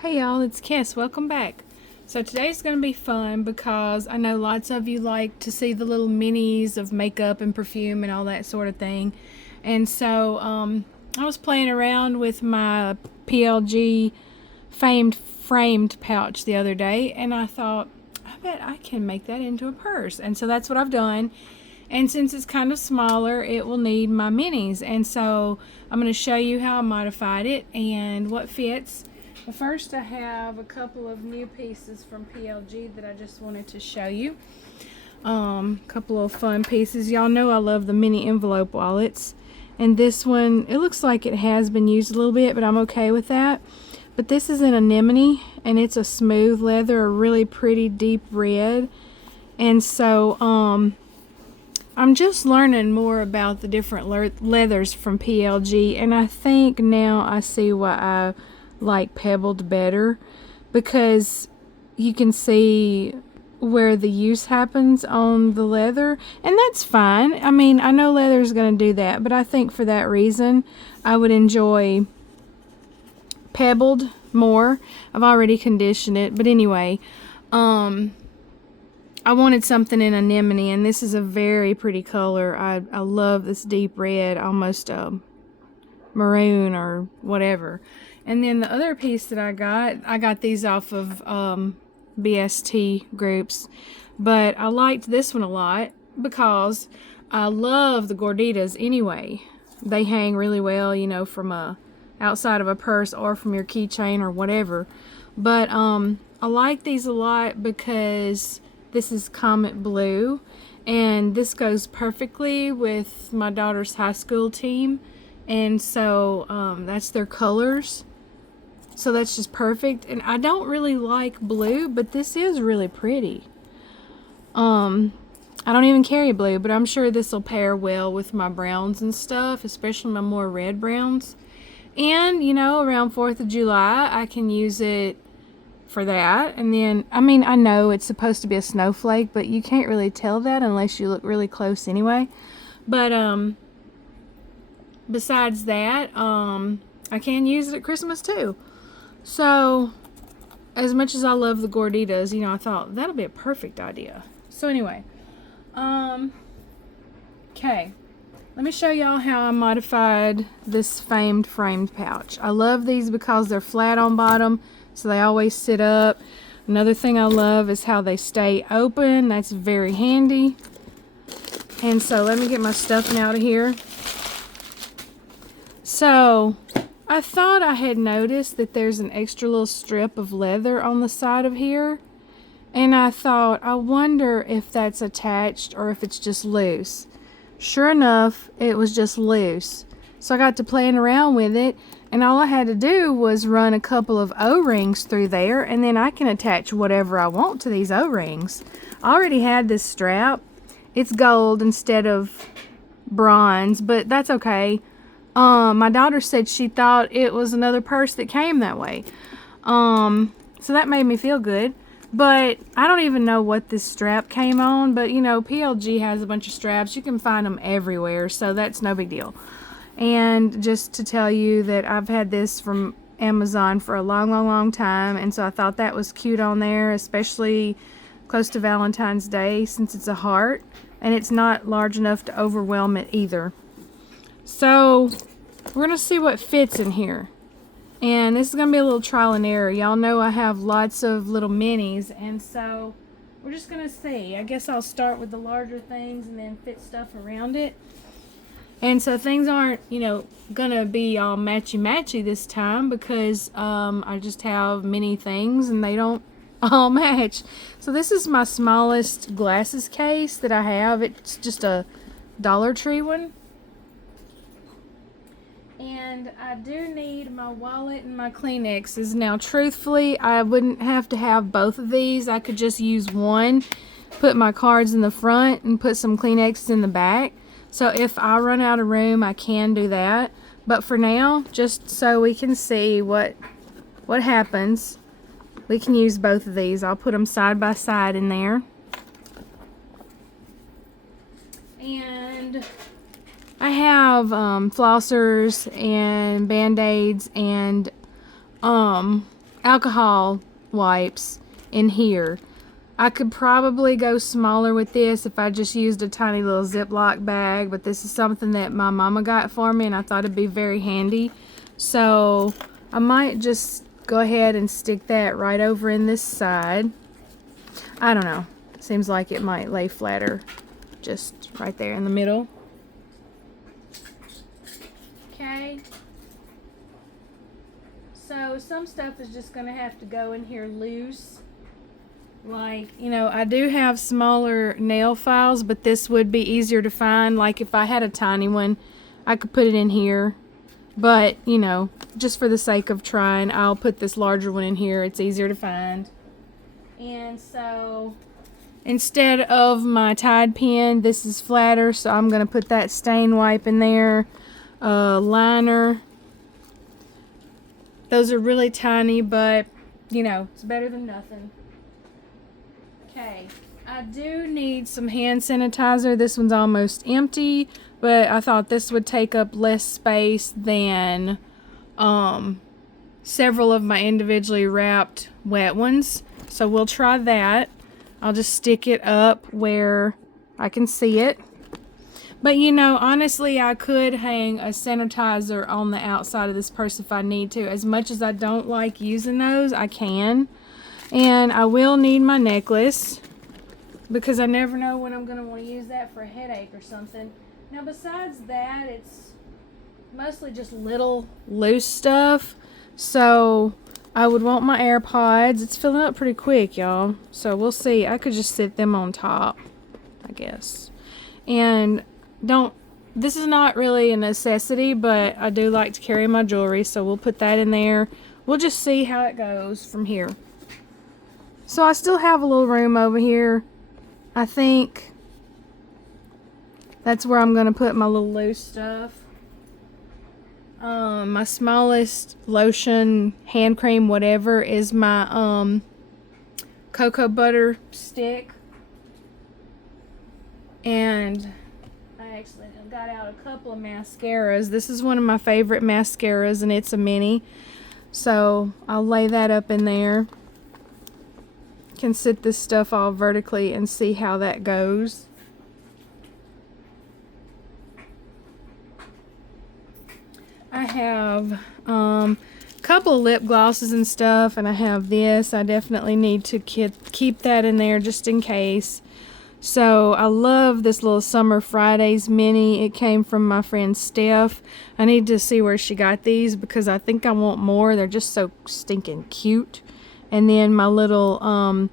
Hey y'all, it's Kiss. Welcome back. So today's going to be fun because I know lots of you like to see the little minis of makeup and perfume and all that sort of thing. And so I was playing around with my PLG framed pouch the other day, and I thought, I bet I can make that into a purse. And so that's what I've done. And since it's kind of smaller, it will need my minis. And so I'm going to show you how I modified it and what fits. But first, I have a couple of new pieces from PLG that I just wanted to show you. Couple of fun pieces. Y'all know I love the mini envelope wallets. And this one, it looks like it has been used a little bit, but I'm okay with that. But this is an anemone, and it's a smooth leather, a really pretty deep red. And so, I'm just learning more about the different leathers from PLG, and I think now I see why I like pebbled better, because you can see where the use happens on the leather, and that's fine. I mean, I know leather is going to do that, but I think for that reason I would enjoy pebbled more. I've already conditioned it, but anyway, I wanted something in anemone, and this is a very pretty color. I love this deep red, almost maroon or whatever. And then the other piece that I got these off of BST groups, but I liked this one a lot because I love the gorditas anyway. They hang really well, you know, from outside of a purse or from your keychain or whatever. But I like these a lot because this is Comet Blue, and this goes perfectly with my daughter's high school team, and so that's their colors. So that's just perfect. And I don't really like blue, but this is really pretty. I don't even carry blue, but I'm sure this will pair well with my browns and stuff, especially my more red browns. And, you know, around 4th of July, I can use it for that. And then, I mean, I know it's supposed to be a snowflake, but you can't really tell that unless you look really close anyway. But, besides that, I can use it at Christmas too. So, as much as I love the gorditas, you know, I thought that'll be a perfect idea. So anyway, okay. Let me show y'all how I modified this framed pouch. I love these because they're flat on bottom, so they always sit up. Another thing I love is how they stay open. That's very handy. And so let me get my stuffing out of here. So I thought I had noticed that there's an extra little strip of leather on the side of here. And I thought, I wonder if that's attached or if it's just loose. Sure enough, it was just loose. So I got to playing around with it, and all I had to do was run a couple of O-rings through there, and then I can attach whatever I want to these O-rings. I already had this strap. It's gold instead of bronze, but that's okay. My daughter said she thought it was another purse that came that way. So that made me feel good. But I don't even know what this strap came on, but you know, PLG has a bunch of straps. You can find them everywhere, so that's no big deal. And just to tell you that I've had this from Amazon for a long time, and so I thought that was cute on there, especially close to Valentine's Day, since it's a heart, and it's not large enough to overwhelm it either. So we're gonna see what fits in here. And this is going to be a little trial and error. Y'all know I have lots of little minis, and so we're just going to see. I guess I'll start with the larger things and then fit stuff around it. And so things aren't, you know, going to be all matchy-matchy this time because I just have many things and they don't all match. So this is my smallest glasses case that I have. It's just a Dollar Tree one. And I do need my wallet and my Kleenexes. Now, truthfully, I wouldn't have to have both of these. I could just use one, put my cards in the front, and put some Kleenexes in the back. So if I run out of room, I can do that. But for now, just so we can see what happens, we can use both of these. I'll put them side by side in there. And I have flossers and Band-Aids and alcohol wipes in here. I could probably go smaller with this if I just used a tiny little Ziploc bag, but this is something that my mama got for me and I thought it'd be very handy. So I might just go ahead and stick that right over in this side. I don't know. Seems like it might lay flatter just right there in the middle. Okay. So some stuff is just going to have to go in here loose. Like, you know, I do have smaller nail files, but this would be easier to find. Like if I had a tiny one, I could put it in here. But, you know, just for the sake of trying, I'll put this larger one in here. It's easier to find. And so instead of my Tide pen, this is flatter, so I'm going to put that stain wipe in there. Liner. Those are really tiny, but, you know, it's better than nothing. Okay, I do need some hand sanitizer. This one's almost empty, but I thought this would take up less space than several of my individually wrapped wet ones. So we'll try that. I'll just stick it up where I can see it. But you know, honestly, I could hang a sanitizer on the outside of this purse if I need to. As much as I don't like using those, I can. And I will need my necklace because I never know when I'm going to want to use that for a headache or something. Now besides that, it's mostly just little loose stuff. So I would want my AirPods. It's filling up pretty quick, y'all. So we'll see. I could just sit them on top, I guess. And this is not really a necessity, but I do like to carry my jewelry, so we'll put that in there. We'll just see how it goes from here. So I still have a little room over here. I think that's where I'm going to put my little loose stuff. My smallest lotion, hand cream, whatever, is my cocoa butter stick. And I actually got out a couple of mascaras. This is one of my favorite mascaras, and it's a mini. So I'll lay that up in there. Can sit this stuff all vertically and see how that goes. I have a couple of lip glosses and stuff, and I have this. I definitely need to keep that in there just in case. So I love this little Summer Fridays mini. It came from my friend Steph. I need to see where she got these because I think I want more. They're just so stinking cute. And then my little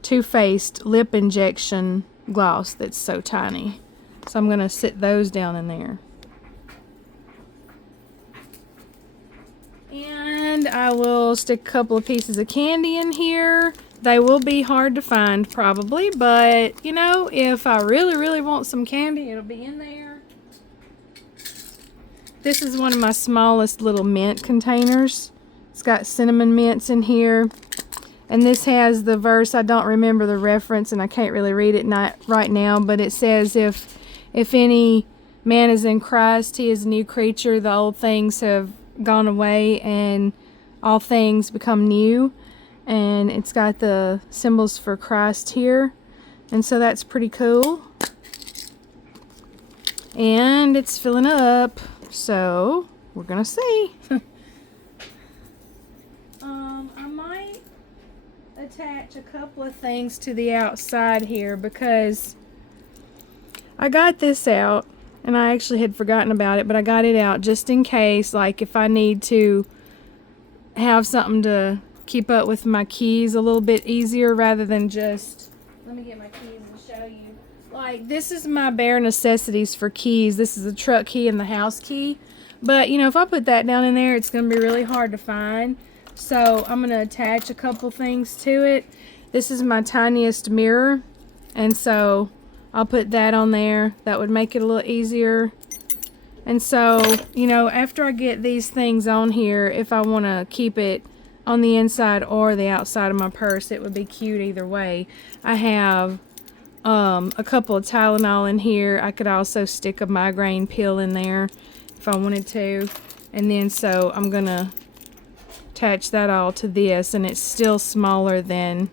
Too Faced lip injection gloss that's so tiny. So I'm going to sit those down in there. And I will stick a couple of pieces of candy in here. They will be hard to find probably, but you know, if I really, really want some candy, it'll be in there. This is one of my smallest little mint containers. It's got cinnamon mints in here. And this has the verse, I don't remember the reference and I can't really read it right now, but it says, if any man is in Christ, he is a new creature. The old things have gone away and all things become new. And it's got the symbols for Christ here. And so that's pretty cool. And it's filling up. So we're going to see. I might attach a couple of things to the outside here because I got this out. And I actually had forgotten about it, but I got it out just in case, like if I need to have something to keep up with my keys a little bit easier rather than just, let me get my keys and show you. Like this is my bare necessities for keys. This is the truck key and the house key. But you know, if I put that down in there, it's going to be really hard to find. So I'm going to attach a couple things to it. This is my tiniest mirror. And so I'll put that on there. That would make it a little easier. And so, you know, after I get these things on here, if I want to keep it on the inside or the outside of my purse, it would be cute either way. I have a couple of Tylenol in here. I could also stick a migraine pill in there if I wanted to. And then so I'm gonna attach that all to this, and it's still smaller than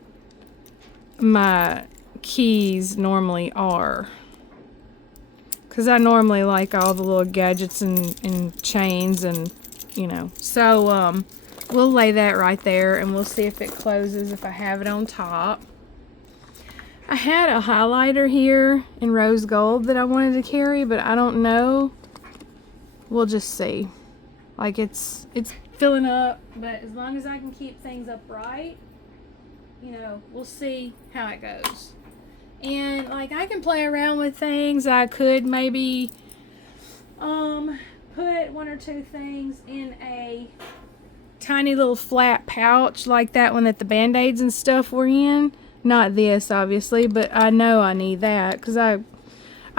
my keys normally are. Because I normally like all the little gadgets and chains and, you know. So, we'll lay that right there, and we'll see if it closes if I have it on top. I had a highlighter here in rose gold that I wanted to carry, but I don't know. We'll just see. Like, it's filling up, but as long as I can keep things upright, you know, we'll see how it goes. And like, I can play around with things. I could maybe put one or two things in a tiny little flat pouch like that one that the band-aids and stuff were in. Not this, obviously, but I know I need that because I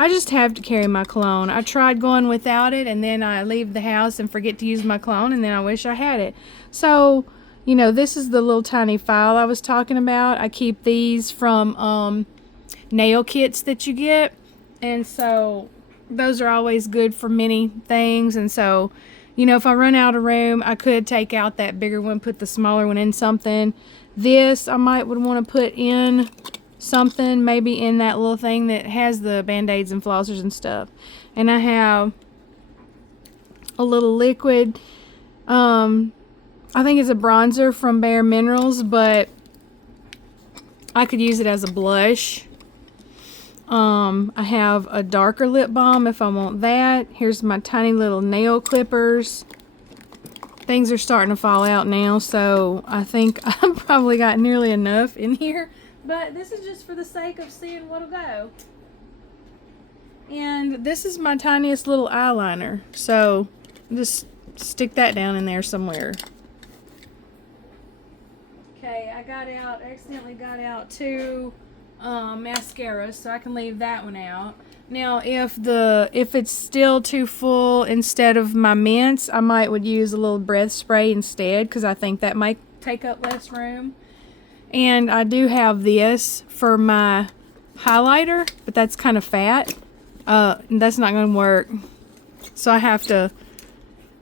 just have to carry my cologne. I tried going without it, and then I leave the house and forget to use my cologne, and then I wish I had it. So, you know, this is the little tiny file I was talking about. I keep these from nail kits that you get, and so those are always good for many things. And so, you know, if I run out of room, I could take out that bigger one, put the smaller one in something. This I would want to put in something, maybe in that little thing that has the band-aids and flossers and stuff. And I have a little liquid, I think it's a bronzer from Bare Minerals, but I could use it as a blush. I have a darker lip balm if I want that. Here's my tiny little nail clippers. Things are starting to fall out now, so I think I've probably got nearly enough in here. But this is just for the sake of seeing what'll go. And this is my tiniest little eyeliner, so just stick that down in there somewhere. Okay, I accidentally got out 2 mascaras, so I can leave that one out. Now, if it's still too full, instead of my mints, I would use a little breath spray instead, because I think that might take up less room. And I do have this for my highlighter, but that's kind of fat. That's not going to work. So I have to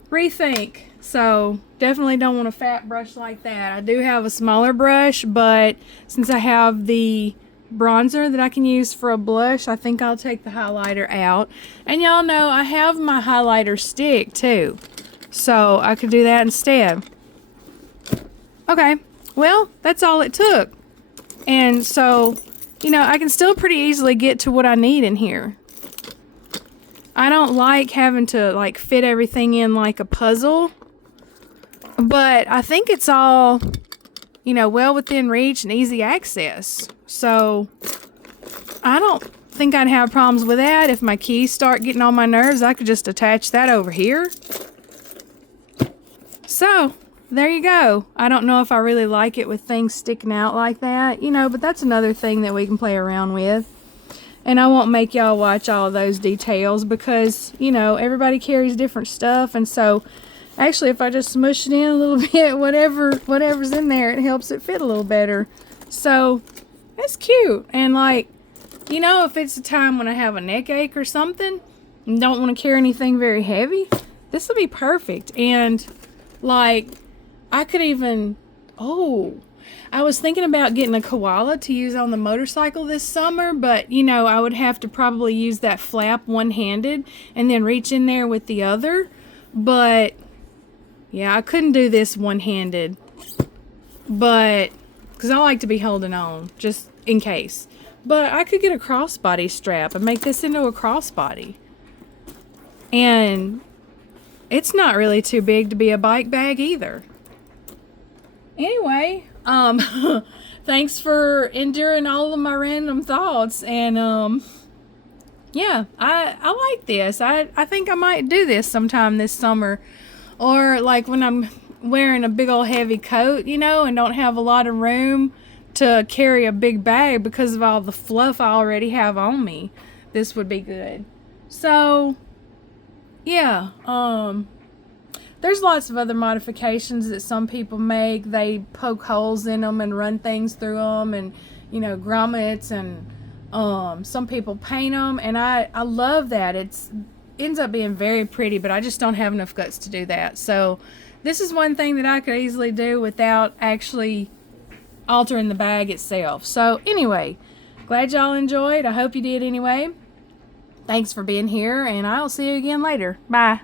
rethink. So definitely don't want a fat brush like that. I do have a smaller brush, but since I have the bronzer that I can use for a blush, I think I'll take the highlighter out. And y'all know I have my highlighter stick too, so I could do that instead. Okay, well, that's all it took. And so, you know, I can still pretty easily get to what I need in here. I don't like having to like fit everything in like a puzzle, but I think it's all, you know, well within reach and easy access. So I don't think I'd have problems with that. If my keys start getting on my nerves, I could just attach that over here. So there you go. I don't know if I really like it with things sticking out like that, you know, but that's another thing that we can play around with. And I won't make y'all watch all of those details because, you know, everybody carries different stuff. And so actually, if I just smush it in a little bit, whatever's in there, it helps it fit a little better. So that's cute. And like, you know, if it's a time when I have a neck ache or something and don't want to carry anything very heavy, this will be perfect. And like, I could even, I was thinking about getting a koala to use on the motorcycle this summer, but you know, I would have to probably use that flap one-handed and then reach in there with the other. But yeah, I couldn't do this one-handed, but because I like to be holding on just in case. But I could get a crossbody strap and make this into a crossbody. And it's not really too big to be a bike bag either. Anyway, thanks for enduring all of my random thoughts. And yeah, I like this. I think I might do this sometime this summer. Or like when I'm wearing a big old heavy coat, you know, and don't have a lot of room to carry a big bag because of all the fluff I already have on me. This would be good. So yeah, there's lots of other modifications that some people make. They poke holes in them and run things through them, and you know, grommets, and some people paint them, and I love that. Ends up being very pretty, but I just don't have enough guts to do that. So this is one thing that I could easily do without actually altering the bag itself. So anyway, glad y'all enjoyed. I hope you did anyway. Thanks for being here, and I'll see you again later. Bye.